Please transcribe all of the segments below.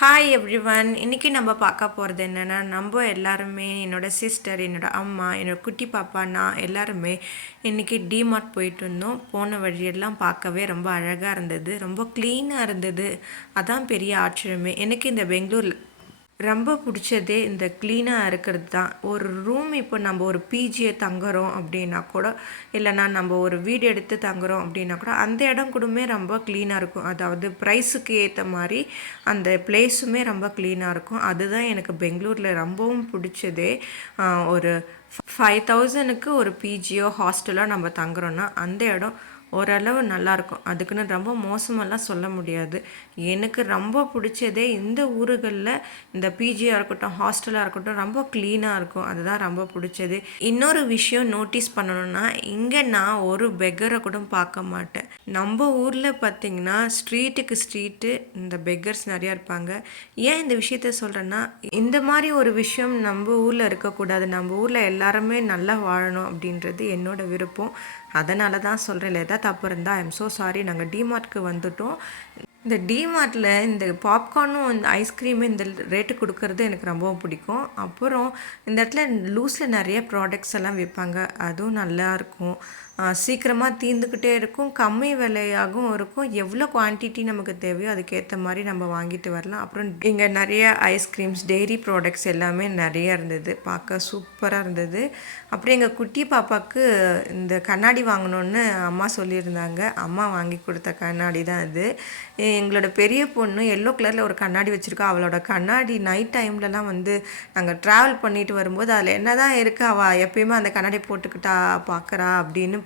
Hi everyone. இன்றைக்கி நம்ம பார்க்க போகிறது என்னென்னா, நம்ம எல்லாருமே என்னோடய சிஸ்டர், என்னோடய அம்மா, என்னோடய குட்டி பாப்பா, நான் எல்லாருமே இன்றைக்கி டிமார்ட் போயிட்டு இருந்தோம். போன வழியெல்லாம் பார்க்கவே ரொம்ப அழகாக இருந்தது, ரொம்ப க்ளீனாக இருந்தது. அதான் பெரிய ஆச்சரியமே. எனக்கு இந்த பெங்களூரில் ரொம்ப பிடிச்சதே இந்த க்ளீனாக இருக்கிறது தான். ஒரு ரூம் இப்போ நம்ம ஒரு பிஜியை தங்குறோம் அப்படின்னா கூட, இல்லைனா நம்ம ஒரு வீடு எடுத்து தங்குறோம் அப்படின்னா கூட, அந்த இடம் கூடமே ரொம்ப க்ளீனாக இருக்கும். அதாவது ப்ரைஸுக்கு ஏற்ற மாதிரி அந்த பிளேஸுமே ரொம்ப க்ளீனாக இருக்கும். அதுதான் எனக்கு பெங்களூரில் ரொம்பவும் பிடிச்சதே. ஒரு 5000க்கு ஒரு பிஜியோ ஹாஸ்டலோ நம்ம தங்குறோன்னா அந்த இடம் ஓரளவு நல்லாயிருக்கும். அதுக்குன்னு ரொம்ப மோசமெல்லாம் சொல்ல முடியாது. எனக்கு ரொம்ப பிடிச்சதே இந்த ஊருகளில் இந்த பிஜியாக இருக்கட்டும், ஹாஸ்டலாக இருக்கட்டும், ரொம்ப க்ளீனாக இருக்கும். அதுதான் ரொம்ப பிடிச்சது. இன்னொரு விஷயம் நோட்டீஸ் பண்ணணுன்னா, இங்கே நான் ஒரு பெக்கரை கூட பார்க்க மாட்டேன். நம்ம ஊரில் பார்த்திங்கன்னா ஸ்ட்ரீட்டுக்கு ஸ்ட்ரீட்டு இந்த பெக்கர்ஸ் நிறையா இருப்பாங்க. ஏன் இந்த விஷயத்த சொல்கிறேன்னா, இந்த மாதிரி ஒரு விஷயம் நம்ம ஊரில் இருக்கக்கூடாது. நம்ம ஊரில் எல்லாருமே நல்லா வாழணும் அப்படின்றது என்னோட விருப்பம். அதனால தான் சொல்கிறேன். எதாவது தப்பு இருந்தால் ஐம் ஸோ சாரி. நாங்கள் டிமார்ட்க்கு வந்துட்டோம். இந்த டிமார்ட்டில் இந்த பாப்கார்னும் இந்த ஐஸ்கிரீமு இந்த ரேட்டு கொடுக்கறது எனக்கு ரொம்பவும் பிடிக்கும். அப்புறம் இந்த இடத்துல லூஸில் நிறைய ப்ராடக்ட்ஸ் எல்லாம் விற்பாங்க. அதுவும் நல்லாயிருக்கும். சீக்கிரமாக தீர்ந்துக்கிட்டே இருக்கும், கம்மி விலையாகவும் இருக்கும். எவ்வளோ குவான்டிட்டி நமக்கு தேவையோ அதுக்கேற்ற மாதிரி நம்ம வாங்கிட்டு வரலாம். அப்புறம் இங்கே நிறைய ஐஸ்கிரீம்ஸ், டெய்ரி ப்ராடக்ட்ஸ் எல்லாமே நிறைய இருந்தது. பார்க்க சூப்பராக இருந்தது. அப்புறம் எங்கள் குட்டி பாப்பாவுக்கு இந்த கண்ணாடி வாங்கணுன்னு அம்மா சொல்லியிருந்தாங்க. அம்மா வாங்கி கொடுத்த கண்ணாடி தான் இது. எங்களோட பெரிய பொண்ணு எல்லோ கலரில் ஒரு கண்ணாடி வச்சுருக்கா. அவளோட கண்ணாடி நைட் டைம்லலாம் வந்து நாங்கள் ட்ராவல் பண்ணிட்டு வரும்போது அதில் என்ன தான் இருக்குது, அவள் எப்பயுமே அந்த கண்ணாடி போட்டுக்கிட்டா பார்க்குறா அப்படின்னு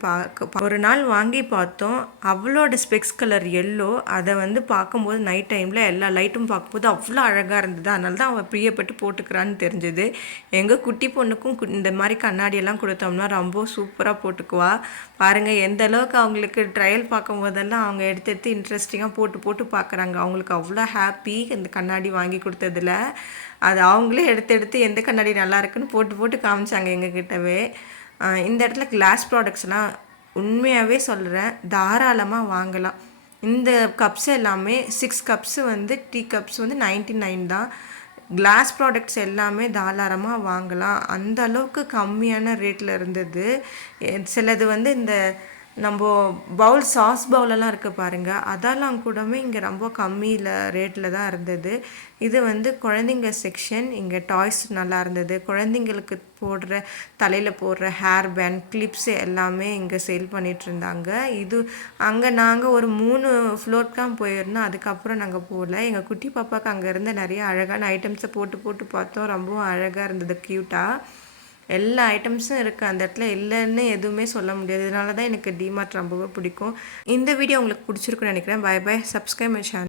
ஒரு நாள் வாங்கி பார்த்தோம். அவளோட ஸ்பெக்ஸ் கலர் எல்லோ. அதை வந்து பார்க்கும்போது நைட் டைமில் எல்லா லைட்டும் பார்க்கும்போது அவ்வளோ அழகாக இருந்தது. அதனால தான் அவள் பிரியப்பட்டு போட்டுக்கிறான்னு தெரிஞ்சது. எங்கள் குட்டி பொண்ணுக்கும் இந்த மாதிரி கண்ணாடியெல்லாம் கொடுத்தோம்னா ரொம்ப சூப்பராக போட்டுக்குவா. பாருங்கள் எந்த அளவுக்கு அவங்களுக்கு ட்ரையல் பார்க்கும்போதெல்லாம் அவங்க எடுத்து எடுத்து இன்ட்ரெஸ்டிங்காக போட்டு போட்டு பார்க்குறாங்க. அவங்களுக்கு அவ்வளோ ஹாப்பி இந்த கண்ணாடி வாங்கி கொடுத்ததில். அது அவங்களே எடுத்து எடுத்து எந்த கண்ணாடி நல்லா இருக்குன்னு போட்டு போட்டு காமிச்சாங்க எங்ககிட்டவே. இந்த இடத்துல கிளாஸ் ப்ராடக்ட்ஸ்லாம் உண்மையாகவே சொல்கிறேன், தாராளமாக வாங்கலாம். இந்த கப்ஸ் எல்லாமே 6 கப்ஸு வந்து டீ கப்ஸ் வந்து 99 தான். கிளாஸ் ப்ராடக்ட்ஸ் எல்லாமே தாராளமாக வாங்கலாம். அந்த அளவுக்கு கம்மியான ரேட்டில் இருந்தது. சிலது வந்து இந்த நம்ம பவுல் சாஸ் பவுலெல்லாம் இருக்குது பாருங்கள், அதெல்லாம் கூடவே இங்கே ரொம்ப கம்மியில் ரேட்டில் தான் இருந்தது. இது வந்து குழந்தைங்க செக்ஷன். இங்கே டாய்ஸ் நல்லா இருந்தது. குழந்தைங்களுக்கு போடுற தலையில் போடுற ஹேர் பேண்ட், கிளிப்ஸ் எல்லாமே இங்கே சேல் பண்ணிகிட்டு இருந்தாங்க. இது அங்கே நாங்கள் ஒரு 3 ஃப்ளோர் தான் போயிருந்தோம். அதுக்கப்புறம் நாங்கள் போகல. எங்கள் குட்டி பாப்பாவுக்கு அங்கே இருந்த நிறைய அழகான ஐட்டம்ஸை போட்டு போட்டு பார்த்தோம். ரொம்பவும் அழகாக இருந்தது, க்யூட்டாக. எல்லா ஐட்டம்ஸும் இருக்குது அந்த இடத்துல, இல்லைன்னு எதுவுமே சொல்ல முடியாது. இதனால தான் எனக்கு டிமார்ட் ரொம்பவே பிடிக்கும். இந்த வீடியோ உங்களுக்கு பிடிச்சிருக்குன்னு நினைக்கிறேன். Bye bye. Subscribe my channel.